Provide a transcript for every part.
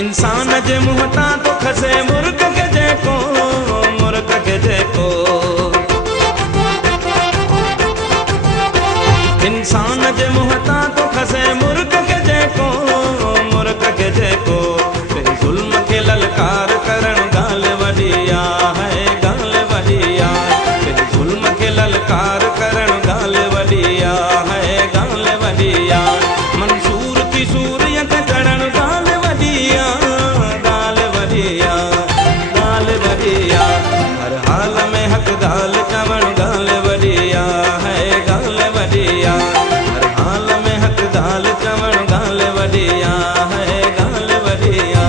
इंसान जे मुंह तां तो खसे मुर्ग के जेको, मुर्ग के जेको। इंसान जे मुंह तां तो खसे मुर्ग के जेको, मुर्ग के जेको। जुल्म के ललकार करण गाल वॾी आहे, गाल वॾी आहे। जुल्म के ललकार करण गाल वॾी आहे, गाल वॾी आहे। मंसूर की सूरियत चढ़ण गाल वॾी आहे, गाल वॾी आहे, गाल वॾी आहे। हर हाल में हक़ गाल चवण गाल वॾी आहे, गाल वॾी आहे। हर हाल में हक़ गाल चवण गाल वॾी आहे, गाल वॾी आहे।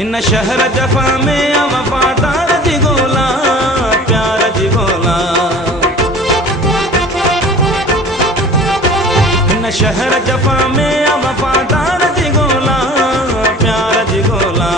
हिन शहर जफ़ा में वफ़ादार जी गोला, प्यार जी गोला। हिन शहर जफ़ा में वफ़ादार जी गोला, प्यार जी गोला।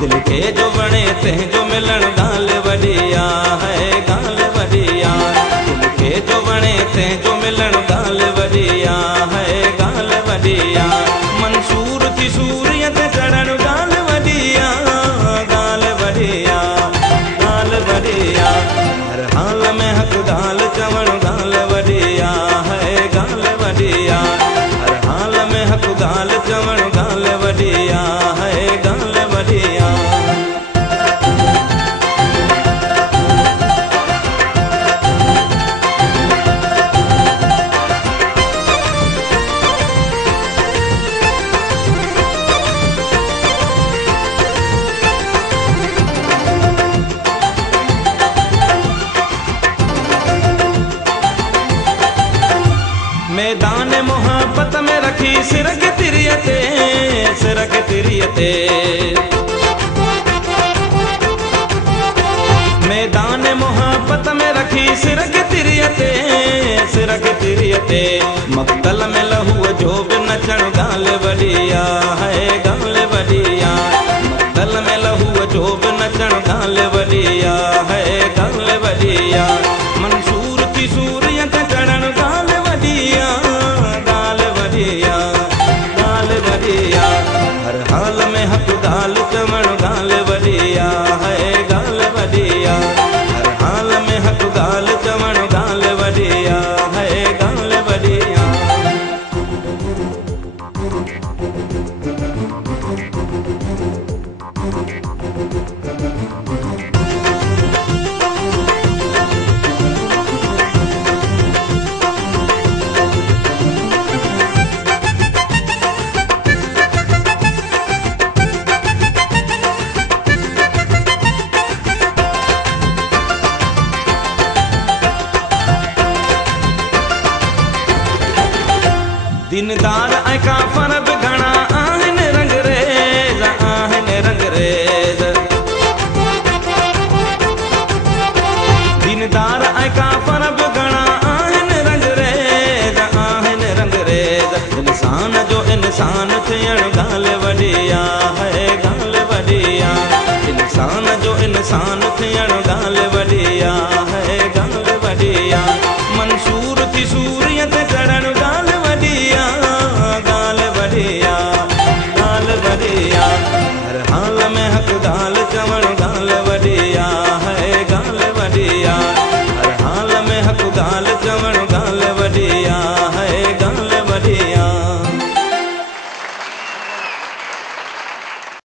दिल के जो वणे तंहिंजो मिलण गाल वॾी आहे, गाल वॾी आहे। दिल के जो वणे तंहिंजो मिलण गाल वॾी आहे, गाल वॾी आहे। मंसूर थी सूरियत चढ़ण गाल वॾी आहे, गाल वॾी आहे, गाल वॾी आहे। हर हाल में हक़ गाल चवण गाल वॾी आहे, गाल वॾी आहे। हर हाल में हक़ गाल चवण गाल वॾी आहे, गाल वॾी आहे। मैदान मोहब्बत में रखी सिर के तिरियते, सिर के तिरियते। मैदान मोहब्बत में रखी सिर के तिरियते, सिर के तिरियते। मक़तल में लहू जो बि नचण गाल वॾी आहे, गाल वॾी आहे। मक़तल में लहू जो बि नचण गाल वॾी आहे, गाल वॾी आहे। मंसूर थी सूरियत चढ़ण गाल वॾी आहे, गाल वॾी आहे, गाल वॾी आहे। हर हाल में हक़ गाल चवण गाल वॾी आहे, गाल वॾी आहे। हर हाल में हक़ गाल चवण गाल वॾी आहे, गाल वॾी आहे। दीनदार ऐं काफ़र बि घणा आहिनि रंगरेज़, आहिनि रंगरेज़। दीनदार ऐं काफ़र बि घणा आहिनि रंगरेज़, आहिनि रंगरेज़। इंसान जो इंसान थियण गाल वॾी आहे, गाल वॾी आहे। इंसान जो इंसान थियण